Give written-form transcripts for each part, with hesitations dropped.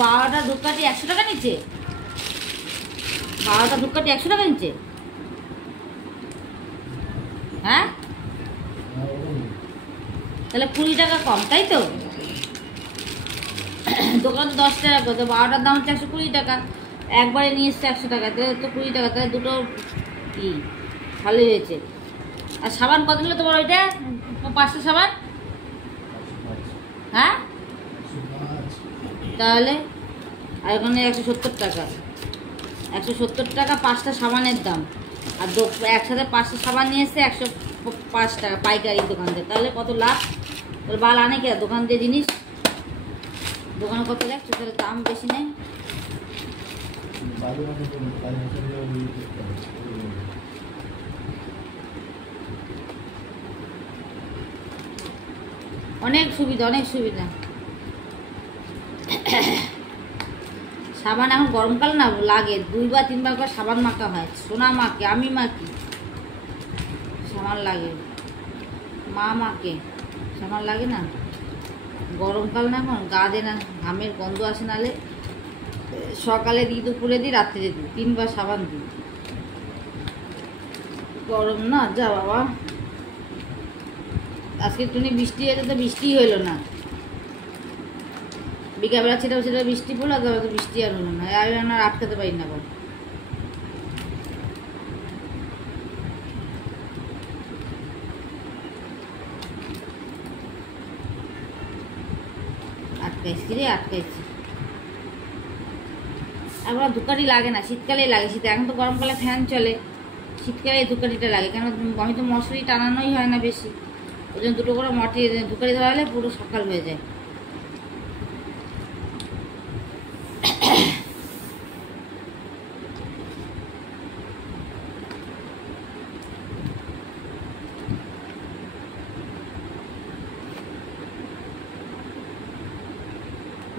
বারোটা ধূপকাঠি 100 টাকা নিচ্ছে। 12টা ধূপকাঠি 100 টাকা নিচ্ছে। হ্যাঁ, তাহলে 20 টাকা কম, তাই তো? দোকান তো 10 টাকা করে, 12টার দাম হচ্ছে 120 টাকা। একবারে নিয়ে এসছে 100 টাকা, তাহলে তো 20 টাকা, তাহলে দুটো কি ভালোই হয়েছে। আর সাবান কত নিল তোমার ওইটা? 5টা সাবান? হ্যাঁ, তাহলে আর ওখানে 170 টাকা। 170 টাকা 5টা সাবানের দাম। আর একসাথে 5টা সাবান নিয়ে এসছে 105 টাকা পাইকারি দোকান থেকে। তাহলে কত লাভ? ওর বাল আনে কে দোকান দিয়ে জিনিস? দোকানে কত লাগছে, তাহলে দাম বেশি নেই। অনেক সুবিধা, অনেক সুবিধা। সাবান এখন গরমকাল না, লাগে 2 বা 3 বার করে সাবান মাখা হয়। সোনা মাকে, আমি মাখি, সাবান লাগে, মা মাকে, সাবান লাগে না। গরমকাল না, এখন গা দে না, ঘামের গন্ধ আসে। নালে সকালে দিই, দুপুরে দিই, রাত্রে দিই, 3 বার সাবান দিই। গরম না, যা বাবা। আজকে একটুখানি বৃষ্টি হয়েছে, তো বৃষ্টি হইলো না। বিকালবেলা সেটা বৃষ্টি পড়লো, তো বৃষ্টি আর হলো না। আমি আর আটকাতে পারি না। আবার আটকাইছি রে, আটকাইছি। একবার ধূপকাঠি লাগে না, শীতকালেই লাগে। শীতে এখন তো গরমকালে ফ্যান চলে, শীতকালে ধূপকাঠিটা লাগে। কেন আমি তো মশারি টানানোই হয় না বেশি, ওই জন্য 2টো করে ধূপকাঠি ধরালে পুরো সকাল হয়ে যায়।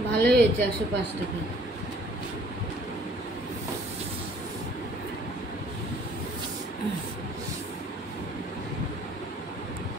ভালোই হয়েছে 105 টাকা।